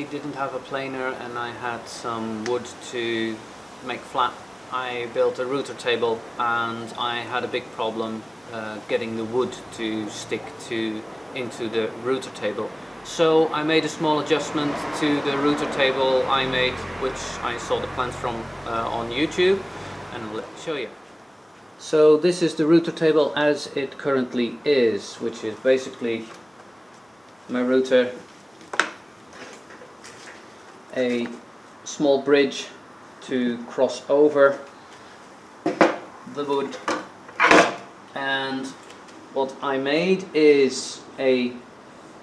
I didn't have a planer and I had some wood to make flat. I built a router table and I had a big problem getting the wood to stick into the router table. So I made a small adjustment to the router table I made, which I saw the plans from on YouTube, and let me show you. So this is the router table as it currently is, which is basically my router, a small bridge to cross over the wood, and what I made is a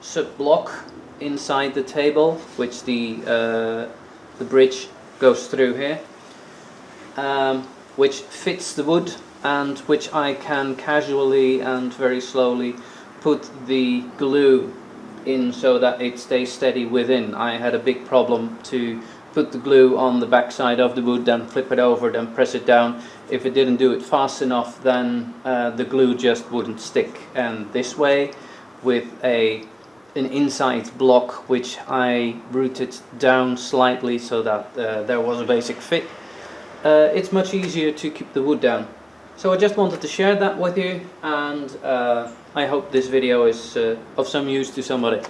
sub-block inside the table, which the bridge goes through here, which fits the wood and which I can casually and very slowly put the glue in so that it stays steady within. I had a big problem to put the glue on the back side of the wood, then flip it over, then press it down. If it didn't do it fast enough, then the glue just wouldn't stick. And this way, with an inside block which I routed down slightly so that there was a basic fit, it's much easier to keep the wood down. So I just wanted to share that with you, and I hope this video is of some use to somebody.